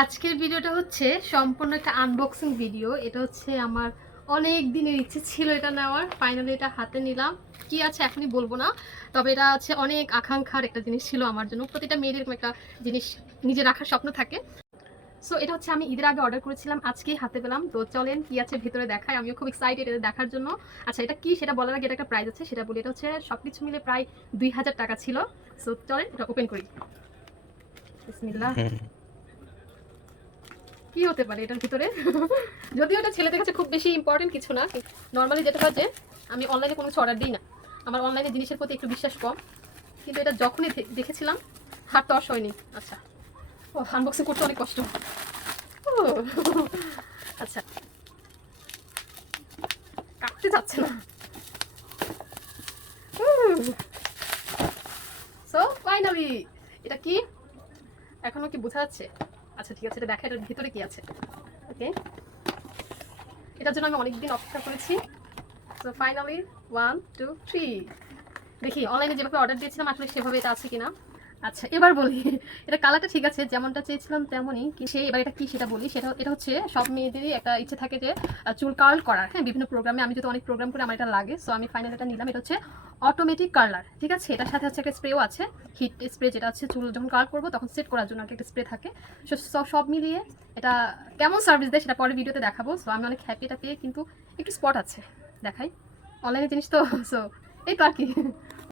আজকের ভিডিওটা হচ্ছে সম্পূর্ণ একটা আনবক্সিং ভিডিও। এটা হচ্ছে আমার অনেক দিনের ইচ্ছে ছিল এটা নেওয়ার, ফাইনালি এটা হাতে নিলাম। কি আছে এখনই বলবো না, তবে এটা হচ্ছে অনেক আকাঙ্ক্ষার একটা জিনিস ছিল আমার জন্য। প্রতিটা মেয়ের এরকম একটা জিনিস নিজে রাখার স্বপ্ন থাকে। সো এটা হচ্ছে আমি ঈদের আগে অর্ডার করেছিলাম, আজকেই হাতে পেলাম। তো চলেন কি আছে ভেতরে দেখায়, আমিও খুব এক্সাইটেড এটা দেখার জন্য। আচ্ছা এটা কি সেটা বলার আগে এটা একটা প্রাইস আছে সেটা বলি। এটা হচ্ছে সবকিছু মিলে প্রায় 2000 টাকা ছিল। সো চলেন এটা ওপেন করি। বিসমিল্লাহ। কি হতে পারে এটার ভিতরে? যদিও এটা ছেলেদের কাছে খুব বেশি ইম্পর্টেন্ট কিছু না, নর্মালি যেটা হয় যে আমি অনলাইনে কোনো কিছু অর্ডার দিই না, আমার অনলাইনে জিনিসের প্রতি একটু বিশ্বাস কম। কিন্তু এটা যখনই দেখেছিলাম হাত তর্স হয়নি। আচ্ছা, ও আনবক্সিং করতে অনেক কষ্ট। ও আচ্ছা, কাটতে যাচ্ছে না। সো ফাইনালি এটা কি এখনো কি বোঝা যাচ্ছে? আচ্ছা ঠিক আছে, এটা দেখা, এটার ভিতরে কি আছে। ওকে, এটার জন্য আমি অনেকদিন অপেক্ষা করেছি। সো ফাইনালি 1 2 3 দেখি অনলাইনে যেভাবে অর্ডার দিয়েছিলাম আসলে সেভাবে এটা আছে কিনা। আচ্ছা এবার বলি, এটা কালারটা ঠিক আছে যেমনটা চেয়েছিলাম তেমনই, সে এবার এটা কি সেটা বলি। সেটা এটা হচ্ছে সব মেয়েদেরই একটা ইচ্ছে থাকে যে চুল কার্ল করার। হ্যাঁ, বিভিন্ন প্রোগ্রামে আমি যদি অনেক প্রোগ্রাম করে আমার এটা লাগে। সো আমি ফাইনাল এটা নিলাম। এটা হচ্ছে অটোমেটিক কার্লার, ঠিক আছে। এটার সাথে হচ্ছে একটা স্প্রেও আছে, হিট স্প্রে, যেটা হচ্ছে চুল যখন কার্ল করবো তখন সেট করার জন্য একটা স্প্রে থাকে। সব মিলিয়ে এটা কেমন সার্ভিস দেয় সেটা পরে ভিডিওতে দেখাবো। সো আমি অনেক হ্যাপি এটা পেয়ে, কিন্তু একটু স্পট আছে দেখাই, অনলাইনে জিনিস তো। সো এই তো আর কি।